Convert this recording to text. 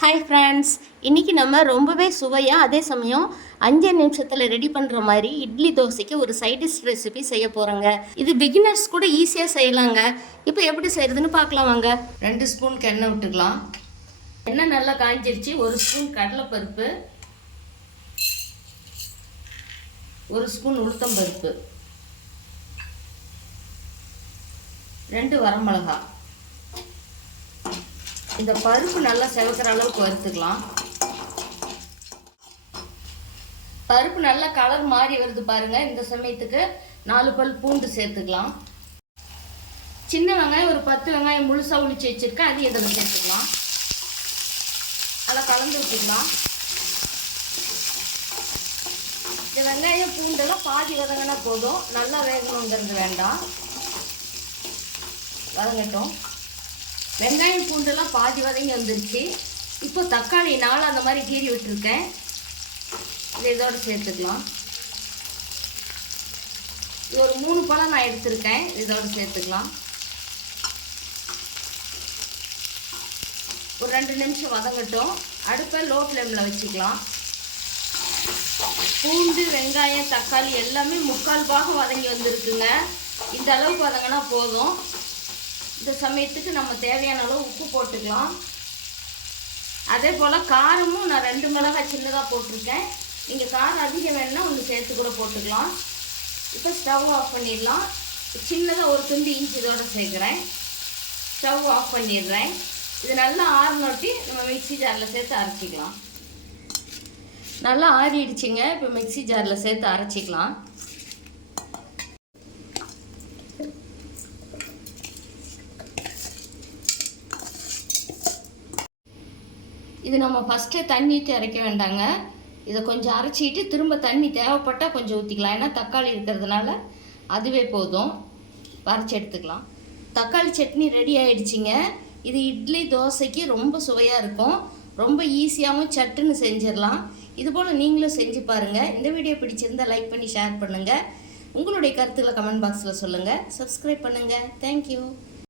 Hi friends, இன்றைக்கி நம்ம ரொம்பவே சுவையாக அதே சமயம் 5 நிமிஷத்தில் ரெடி பண்ணுற மாதிரி இட்லி தோசைக்கு ஒரு சைடிஷ் ரெசிபி செய்ய போகிறோங்க. இது பிகினர்ஸ் கூட ஈஸியாக செய்யலாங்க. இப்போ எப்படி செய்கிறதுன்னு பார்க்கலாம் வாங்க. 2 ஸ்பூன் எண்ணெய் விட்டுக்கலாம். எண்ணெய் நல்லா காய்ஞ்சிருச்சு. 1 ஸ்பூன் கடலைப்பருப்பு, 1 ஸ்பூன் உளுத்தம்பருப்பு, 2 வரமிளகாய். இந்த பருப்பு நல்லா செவக்கிற அளவுக்கு வறுத்துக்கலாம். பருப்பு நல்லா கலர் மாறி வருது பாருங்க. இந்த சமயத்துக்கு 4 பல் பூண்டு சேர்த்துக்கலாம். சின்ன வெங்காயம் ஒரு 10 வெங்காயம் முழுசாக உளிச்சு வச்சிருக்கேன், அது இதில் சேர்த்துக்கலாம். நல்லா கலந்து விட்டுக்கலாம். இந்த வெங்காயம் பூண்டெல்லாம் பாதி வதங்கினா போதும், நல்லா வேகணுங்கிறது வேண்டாம். வதங்கட்டும். வெங்காயம் பூண்டெல்லாம் பாதி வதங்கி வந்துருச்சு. இப்போ தக்காளி 4 அந்த மாதிரி கீறி விட்டுருக்கேன், இதை இதோடு சேர்த்துக்கலாம். இது ஒரு 3 பழம் நான் எடுத்திருக்கேன், இதோடு சேர்த்துக்கலாம். ஒரு 2 நிமிஷம் வதங்கட்டும். அடுப்பை லோ ஃப்ளேமில் வச்சுக்கலாம். பூண்டு, வெங்காயம், தக்காளி எல்லாமே 3/4 பாகம் வதங்கி வந்திருக்குங்க. இந்த அளவுக்கு வதங்கினா போதும். இந்த சமயத்துக்கு நம்ம தேவையான அளவு உப்பு போட்டுக்கலாம். அதே போல் காரமும் நான் 2 மிளகாய் சின்னதாக போட்டிருக்கேன். நீங்கள் காரம் அதிகம் வேணுன்னா ஒன்று சேர்த்து கூட போட்டுக்கலாம். இப்போ ஸ்டவ் ஆஃப் பண்ணிடலாம். சின்னதாக ஒரு துண்டு இஞ்சி இதோடு சேர்க்குறேன். ஸ்டவ் ஆஃப் பண்ணிடுறேன். இது நல்லா ஆறுனொட்டி நம்ம மிக்ஸி ஜாரில் சேர்த்து அரைச்சிக்கலாம். நல்லா ஆறிடுச்சிங்க. இப்போ மிக்ஸி ஜாரில் சேர்த்து அரைச்சிக்கலாம். இது நம்ம ஃபஸ்ட்டே தண்ணி ஊற்றி அரைக்க வேண்டாங்க. இதை கொஞ்சம் அரைச்சிட்டு திரும்ப தண்ணி தேவைப்பட்டால் கொஞ்சம் ஊற்றிக்கலாம். ஏன்னா தக்காளி இருக்கிறதுனால அதுவே போதும். அரைச்சி எடுத்துக்கலாம். தக்காளி சட்னி ரெடி ஆகிடுச்சிங்க. இது இட்லி தோசைக்கு ரொம்ப சுவையாக இருக்கும். ரொம்ப ஈஸியாகவும் சட்டுன்னு செஞ்சிடலாம். இதுபோல் நீங்களும் செஞ்சு பாருங்கள். இந்த வீடியோ பிடிச்சிருந்தால் லைக் பண்ணி ஷேர் பண்ணுங்கள். உங்களுடைய கருத்துக்களை கமெண்ட் பாக்ஸில் சொல்லுங்கள். சப்ஸ்கிரைப் பண்ணுங்கள். தேங்க்யூ.